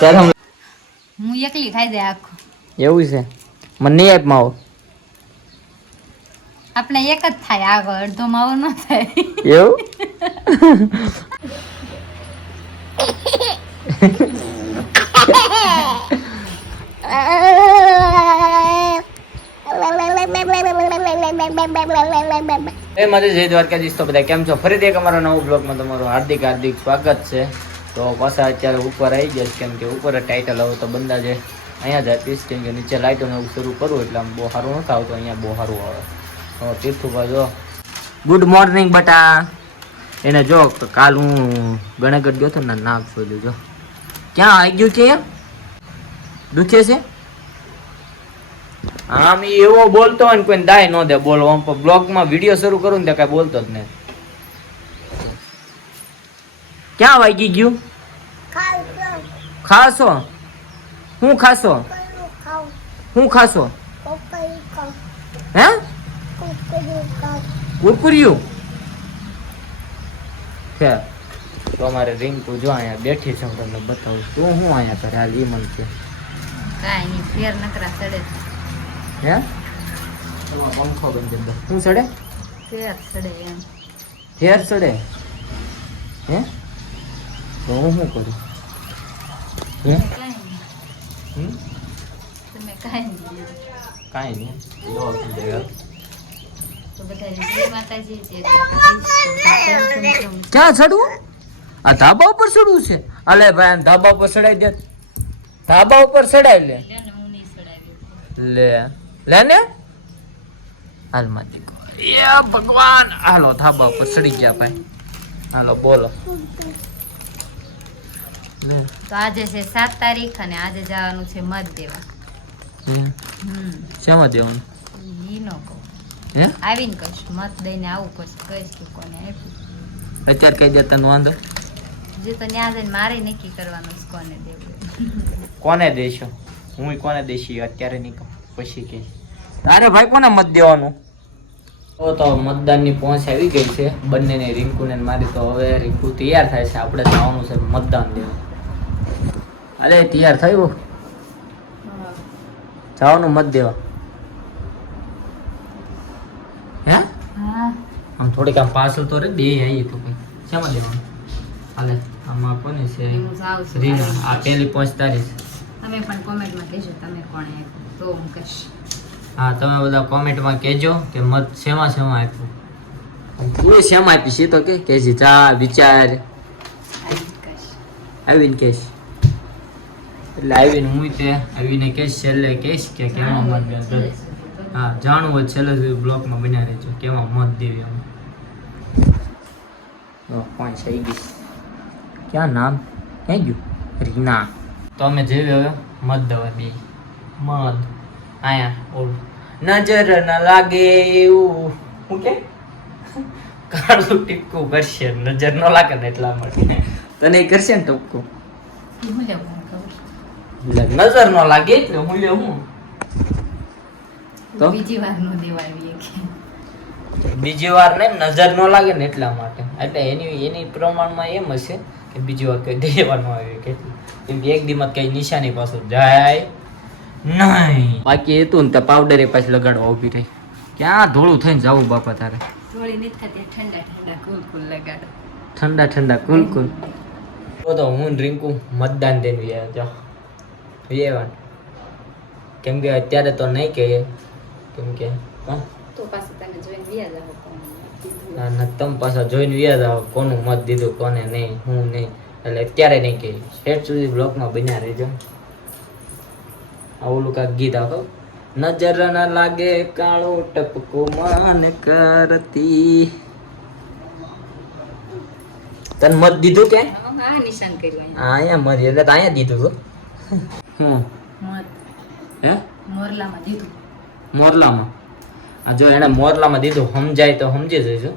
શરમ હું એકલી ખાઈ દે આખું. એવું છે મને નહીં આપ માવો. આપણે એક જ થાય, આગળ અડધો માવો ન થાય. એવું જય દ્વારકાધીશ. તો બધા કેમ છો? ફરીથી એક અમારા નવો બ્લોગમાં તમારું હાર્દિક હાર્દિક સ્વાગત છે. તો પાછા અત્યારે ઉપર આવી જશે, કેમ કે ઉપર ટાઇટલ હવે તો બંદા છે અહીંયા જ આપીશ, કેમ કે નીચે લાઇટો ને એવું શરૂ કરવું એટલે આમ બહુ સારું નથી આવતું, અહીંયા બહુ સારું આવે. તીર્થુભા જો ગુડ મોર્નિંગ બટા. એને જો કાલ હું ગણેગઢ ગયો હતો ને, નાક શોધ્યું જો ક્યાં આવી ગયું છે, દુખે છે. આમ એવો બોલતો હોય ને કોઈ દાય ન દે બોલો. આમ બ્લોગમાં વિડીયો શરૂ કરું ને ત્યાં કઈ બોલતો જ નહીં. ક્યાં વાગી ગયું? ખાશો? હું ખાશો? હું ખાશો? હે કુરકુરિયું છે. તો અમારે રિંકુ જો અહીંયા બેઠી છે, હું તમને બતાવું. તું હું અહીંયા કરે હાલ ઈ મને કે કાંઈ નહીં, ફેર નકરા સડે. હે પંખો બંધ દે. શું સડે? ફેર સડે એમ. ફેર સડે હે? તો હું શું કરું? હે કાંઈ નહીં. તમે કાંઈ નહીં. કાંઈ નહીં. તો બધા જય માતાજી, જય દ્વારકાધીશ. ક્યાં ચડવું? આ ધાબા ઉપર ચડવું છે? અલે ભાઈ ધાબા ઉપર ચડાઈ દે. ધાબા ઉપર ચડાઈ લે. હું નહીં સડાવી. લે લે ને હાલ માતી એ ભગવાન. હાલો ધાબા ઉપર ચડી ગયા ભાઈ. હાલો બોલો. તો આજે છે 7 તારીખ અને આજે જવાનું છે મત દેવા. શેમાં દેવાનું? ઈ નો કહું, હે આવીને કહીશ. મત દઈને આવું પછી કહીશ તું કોને આપ્યું. અત્યારે કઈ દે તને વાંધો? જે તો ત્યાં જઈને મારે નક્કી કરવાનું છે કોને દેવું. કોને દેશો? હું કોને દેશી અત્યારે નહીં કહું, પછી કે તારે ભાઈ કોને મત દેવાનું? તો મતદાનની પહોંચ આવી ગઈ છે બંનેને, રિંકુ ને મારી. તો હવે રિંકુ તૈયાર થાય છે, આપણે જવાનું છે મતદાન દેવા. અરે તૈયાર થયું જવાનું મત દેવા? હે હા આમ થોડીક આમ પાછળ તો રે બે આવી તો ભાઈ શેમાં દેવાનું? હાલે આમાં કોની છે? હું જાઉં છું. રીના. આ પહેલી 5 તારીખ. તમે પણ કોમેન્ટમાં કહેજો તમે કોણે આપ્યું, તો હું કહીશ. હા તમે બધા કોમેન્ટમાં કહેજો કે મત શેમાં શેમાં આપ્યું. તું શેમાં આપીશ એ તો કે કેજી જા વિચાર આવીને કહીશ. આવીને કહીશ. એટલે આવીને હું તે આવીને કહીશ, છેલ્લે કહીશ કે કેમાં મત દે. હા જાણવું હોય છેલ્લે સુધી બ્લોગમાં બન્યા રહેજો કેમાં મત દેવી. અમે પાંચ આવી ગઈ. ક્યાં નામ ક્યાં ગયું? રીના. તો અમે જેવી હવે મત દેવા બે મત આયા ઓલું નજર ના લાગે એવું હું કે કાળું ટીપકું કરશે, નજર ન લાગે ને એટલા માટે. તને એ કરશે ને ટપકું? હું લેવું ખબર. એટલે નજર ન લાગે એટલે હું લે હું તો બીજી વાર નો દેવાય કે બીજી વાર ને નજર ન લાગે ને એટલા માટે. એટલે એની પ્રમાણમાં એમ હશે કે બીજી વાર કઈ દેવાનું આવે કેટલું, કેમ કે એક દીમાં કઈ નિશાની પાછું જાય નહીં. બાકી હતું ને તો પાવડર એ પાછી લગાડવા ઉભી રહી. ક્યાં ધોળું થઈને જવું બાપા તારે? થોડી નથી થતી, ઠંડા ઠંડા કુલ કુલ લગાડો. ઠંડા ઠંડા કુલ કુલ. તો હું ને રિંકુ મતદાન દઈને વ્યા જાઓ વ્યવહાર, કેમ કે અત્યારે તો નહીં કહીએ, કેમ કે તો પાછું તમે જોઈને વ્યાજ આવો ના ના તમે પાછા જોઈને વ્યાજ આવો કોનું મત દીધું કોને નહીં, હું નહીં. એટલે અત્યારે નહીં કહીએ, સેટ સુધી બ્લોકમાં બન્યા રહેજો. ઓલું કાંક ગીત આવો, નજર ના લાગે કાળો ટપકો માન કરતી. તને મત દીધું કે? હા નિશાન કર્યું અહીંયા મત એટલે અહીંયા દીધું તો હું મત હે મોરલામાં દીધું. મોરલામાં? આ જો એને મોરલામાં દીધું સમજાય તો સમજી જઈશું.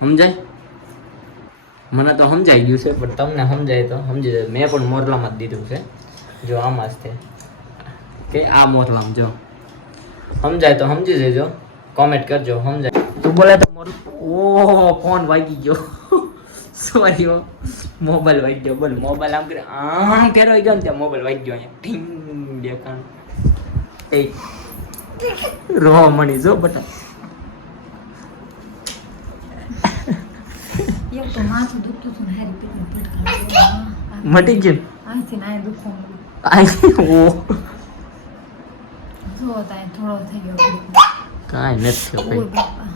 સમજાય? મને તો સમજાઈ ગયું છે, પણ તમને સમજાય તો સમજી જાય. મેં પણ મોરલામાં જ દીધું છે. જો આમાં જ તે કે આ મોરલામાં જો સમજાય તો સમજી જજો, કોમેન્ટ કરજો સમજાય. તું બોલે તો મોર. ઓહો ફોન વાગી ગયો. સોરી મોબાઈલ વાગી ગયો. બોલ મોબાઈલ આમ કરે આમ ફેરવાઈ ગયો ને ત્યાં મોબાઈલ વાગી ગયો અહીંયા ઠીંગ દેખાણ એ રો મણી જો બટા એક તો માથું દુખતું હતું ને હારી પીઠને પટકા મટી ગયું આથી ના દુખો ઓ જો તાય થોડો થઈ ગયો કાંઈ નથી ઓય ભાઈ બાપા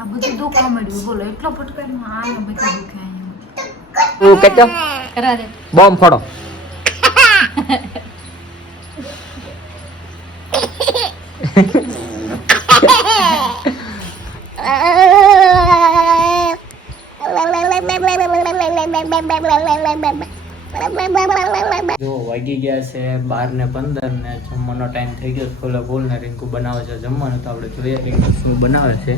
આ બધું દુખવા મળ્યું બોલો એટલો પટકાનો આ ને બધું દુખે અહીંયા તું કેટલો કરા દે બોમ્બ ફોડો જો વાગી ગયા છે 12:15 ને જમવાનો ટાઈમ થઈ ગયો ફૂલે ફૂલ ને રિંકુ બનાવે છે જમવાનું. તો આપણે જોઈએ રિંકુ શું બનાવે છે.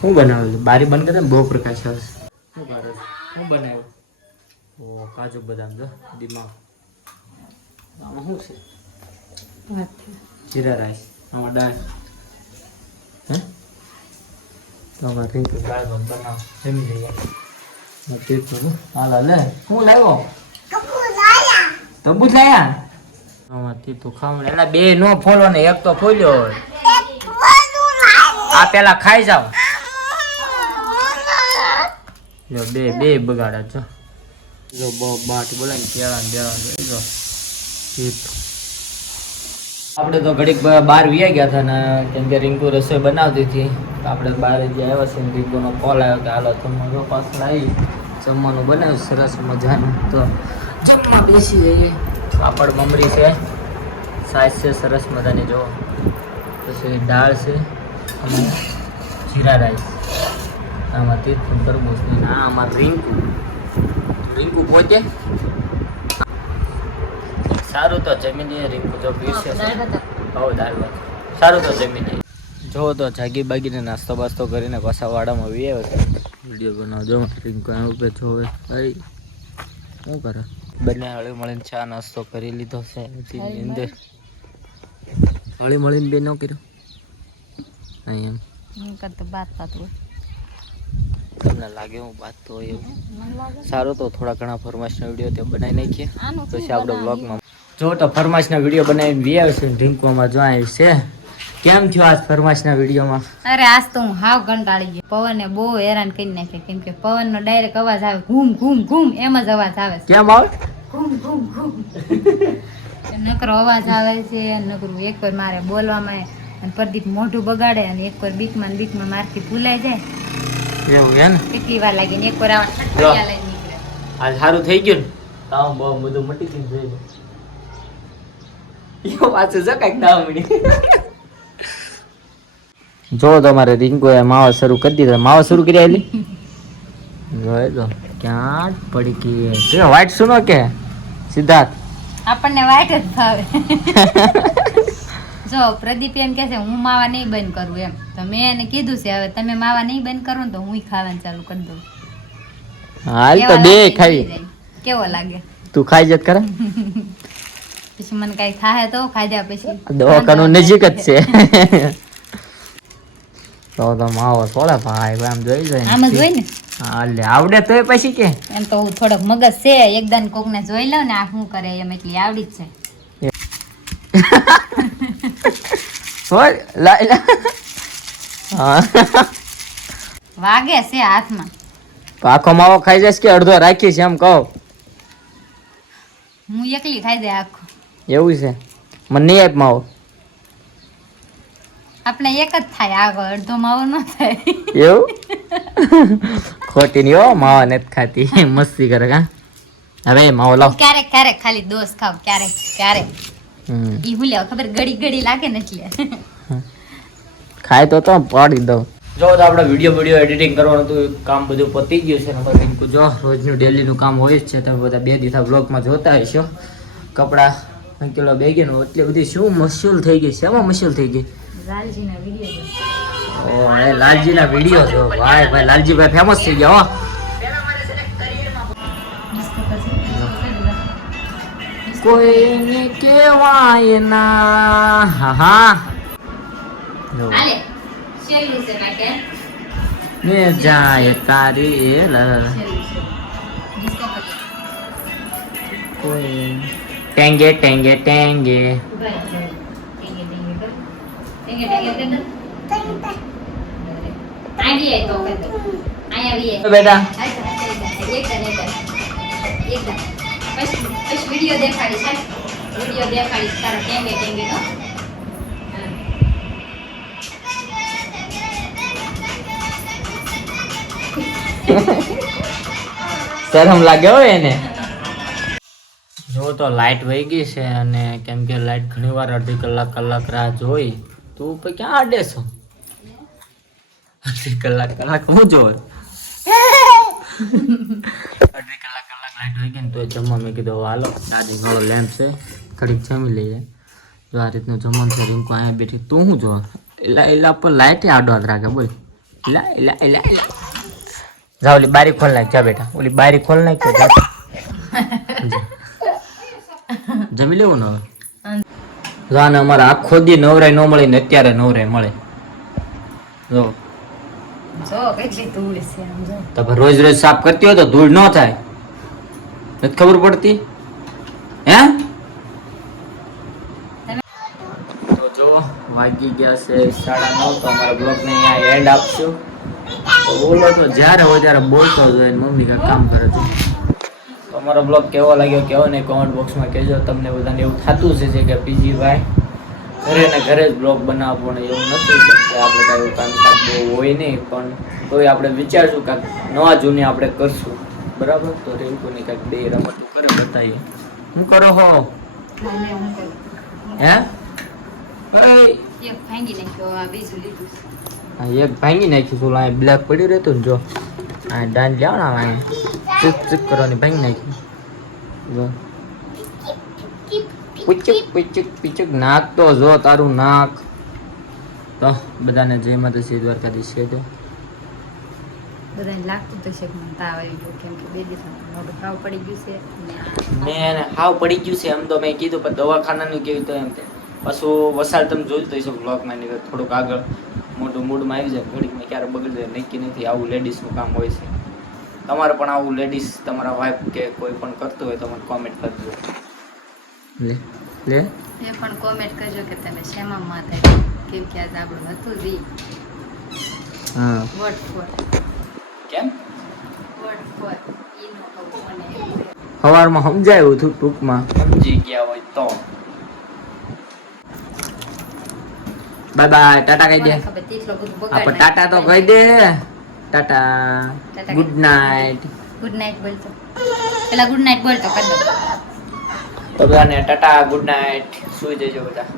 શું બનાવે છે? બારી બંધ કરે ને બહુ પ્રકાશ આવે છે. શું કરે છે? શું બનાવ્યું? ઓ કાજુ બદામ જો દિમાગ. આમાં શું છે? જીરા રાઈસ. આમાં દાળ. હે તો અમારે રિંકુ દાળ ભાત બનાવ જમી લઈએ. હાલ લે શું લાવ્યો? તબૂત લાયા આમાં તીતું ખામણ એના બે નો ફોલો ને એક તો ફોલ્યો હોય. આ પેલા ખાઈ જાવ લ્યો બે બગાડા છો જો બાટી બોલાય કેળા ને દેવા જો આપણે તો ઘડીક બહાર વ્યા ગયા હતા ને કેમ કે રિંકુ રસોઈ બનાવતી હતી. આપણે બહાર જે આવ્યા છે ને રિંકુનો કોલ આવ્યો કે હાલો તમારો પાછળ આવી જમવાનું બનાવ્યું સરસ મજાનું. તો જમવા બેસી જઈએ. પાપડ મમરી છે, સાઈઝ છે સરસ મજાની જો, પછી દાળ છે, આમાં જીરા રાઈસ, આમાં તીખું તરબૂચ ને આ આમાં રિંકુ પહોંચે સારું તો જમી લઈએ. રિંકુ જો પીશે હો દાળ ભાત સારું તો જમી લઈએ. જો તો જાગી બાગીને નાસ્તો બાસ્તો કરીને પાછા વાડામાં વી આવ્યો છે. વિડીયો બનાવજો રિંકુ ઉપર જોવે ભાઈ શું કરે. બંને હળી મળીને ચા નાસ્તો કરી લીધો છે. અંદર હળી મળીને બે ન કર્યો અહીં એમ તમને લાગે હું વાત તો એવું સારું. તો થોડા ઘણા ફરમાઈશના વિડીયો તે બનાવી નાખીએ પછી આપણે બ્લોગમાં જો તો ફરમાઈશના વિડીયો બનાવીને વી આવશે. રિંકુમાં જો આવી છે. કેમ થયો આજ ફરમાઈશના વિડીયોમાં? અરે આજ તો હું હાવ કંટાળી ગઈ. પવને બહુ હેરાન કરી નાખે કેમ કે પવનનો ડાયરેક્ટ અવાજ આવે ઘૂમ ઘૂમ ઘૂમ એમ જ અવાજ આવે છે. કેમ આવે? ઘૂમ ઘૂમ ઘૂમ નકરો અવાજ આવે છે. નકરું એક વાર મારે બોલવામાં અને પ્રદીપ મોઢું બગાડે અને એક વાર બીકમાં મારથી ભૂલાઈ જાય એવું હે ને કેટલી વાર લાગી ને એક વાર આવા લઈને નીકળે. આજ સારું થઈ ગયું ને તાવ બહુ બધું મટી ગયું જોઈ લો. યો પાછું જો કાંઈક ના મળી. જો તમારે રિંકુએ માવા શરૂ કરી દીધા. માવા શરૂ કરી આલી જોઈ લો ક્યાં પડી ગઈ. તે વાઈટ સુનો કે સિદ્ધાર્થ આપણને વાઈટ જ ભાવે. જો પ્રદીપ એમ કે છે હું માવા નહીં બંધ કરું એમ. તો મેં એને કીધું છે હવે તમે માવા નહીં બંધ કરો ને તો હું ખાવાનું ચાલુ કરી દઉં. હાલ તો બે ખાઈ. કેવો લાગે? તું ખાઈ જત કરે પછી મને કઈ થાય તો ખાઈ જાય પછી દવાખાનું નજીક જ છે. તો માવો થોડા ભાઈ આમ જોઈ જાય આમ જ હોય ને. હા લે આવડે તો પછી કે એમ તો હું થોડોક મગજ છે એકદમ કોક ને જોઈ લઉં ને આ શું કરે એમ એટલી આવડી જ છે. વાગે છે હાથમાં. આખો માવો ખાઈ જઈશ કે અડધો રાખીશ એમ કહો? હું એકલી ખાઈ જાય આખો. એવું છે? મને નહીં આપ માવો. આપણે એક જ થાય આગળ અડધો માવો ન થાય. એવું ખોટી નહીં હો માવા નથી ખાતી મસ્તી કરે કા. હવે માવો લાવ. ક્યારેક ક્યારેક ખાલી દોસ ખાવ ક્યારેક ક્યારેક. ઈ હું લેવા ખબર ઘડી ઘડી લાગે ને એટલે ખાય તો પાડી દઉં. જો તો આપણે વિડીયો એડિટિંગ કરવાનું હતું કામ બધું પતી ગયું છે ને રિંકુ જો રોજનું ડેલીનું કામ હોય જ છે. તમે બધા બે દિવસા બ્લોગમાં જોતા હશો. કપડાં અંકેલો બેગીનું એટલે બધી શું મશહૂલ થઈ ગઈ છે. એમાં મશહૂલ થઈ ગઈ લાલજીના વિડીયો. ઓ એ લાલજીના વિડીયો જો ભાઈ લાલજીભાઈ ફેમસ થઈ ગયા હો. કોઈને કહેવાય ના. હા હાલે છેલ્લું છે કાકે મેં જાય તારી એ કોઈ ટેંગે ટેંગે ટેંગે બેટા વિડીયો દેખાડીશ તારા ટેંગે ટેંગે નો શરમ લાગે હોય એને. જો તો લાઈટ વહી ગઈ છે અને કેમ કે લાઈટ ઘણી વાર અડધી કલાક રાહ જોઈ તું પછી ક્યાં આડે છો? અડધી કલાક હું જોવે અડધી કલાક લાઈટ વહી ગઈ ને તો જમવા મેં કીધું હાલો દાદી ઘણો લેમ્પ છે ઘડીક જમી લઈએ. જો આ રીતનું જમવાનું છે. રીંકુ અહીંયા બેઠી તું શું જો એલા પર લાઈટ આડો હાથ રાખે બોલ. એલા જા ઓલી બારી ખોલ નાખ. જા બેટા ઓલી બારી ખોલ નાખ તો જા. જમી લેવું ને હવે. જાને અમારે આખો દી નવરાય ન મળી ને અત્યારે નવરાય મળે. જો કેટલી ધૂળ છે આમ જો. તો રોજ રોજ સાફ કરતી હોય તો ધૂળ ન થાય. નથી ખબર પડતી હે? તો જો વાગી ગયા છે 9:30. તો અમારા બ્લોગને અહીંયા એન્ડ આપશું. તો બોલો તો જ્યારે હોય ત્યારે બોલતો જ હોય. મમ્મી કાંઈ કામ કરે છે. તો અમારો બ્લોગ કેવો લાગ્યો કેવો ને કોમેન્ટ બોક્સમાં કહેજો. તમને બધાને એવું થતું છે કે પીજી ભાઈ ઘરે ને ઘરે જ બ્લોગ બનાવવો પણ એવું નથી કે આપણે કાંઈ એવું કામકાજ બહુ હોય નહીં. પણ તોય આપણે વિચારશું કાંઈક નવા જૂની આપણે કરશું. બરાબર. તો રિંકુની કાંઈક બે રમતો કરે બતાવીએ. શું કરો હો હે? એક ભાંગી નાખ્યો આ બીજું લીધું છે. હા એક ભાંગી નાખ્યું છું. અહીં બ્લેક પડ્યું રહેતું ને જો આ દાંત લાવ ને અહીં ચીક ચીક કરવાની ભાંગી નાખ્યું. જો પૂચક પૂચક પૂચક નાક તો જો તારું નાક. તો બધાને જય માતાજી દ્વારકાધીશ કહી દો. બધાને લાગતું તો છે કે મને તાવ આવી ગયો કેમ કે 2 દિવસમાં મોઢું ખાવ પડી ગયું છે મેં હાવ પડી ગયું છે એમ તો મેં કીધું પણ દવાખાનાનું કેવું તો એમ પાછું વસાડ તમે જોઈ તો બ્લોગમાં ની થોડુંક આગળ મોટું મૂડમાં આવી જાય ઘડીકમાં ક્યારે બગડી જાય નક્કી નથી. આવું લેડીઝનું કામ હોય છે. તમારે પણ આવું લેડીઝ તમારા વાઈફ કે કોઈ પણ કરતું હોય તો મને કોમેન્ટ કરજો. લે લે એ પણ કોમેન્ટ કરજો કે તમે શેમાં માથે કેમ કે આજ આપણું હતું જી હા વોટ ફોર કેમ ઈનો મને સવારમાં સમજાયું હતું ટૂંકમાં સમજી ગયા હોય તો. બાય બાય ટાટા કહી દે. ખબર તેટલો બધું આપણે બગાડ ટાટા તો કહી દે. ટાટા ગુડ નાઇટ. ગુડ નાઇટ બોલતો પેલા ગુડ નાઇટ બોલતો કર દો. તો બધાને ટાટા ગુડ નાઇટ. સુઈ જજો બધા.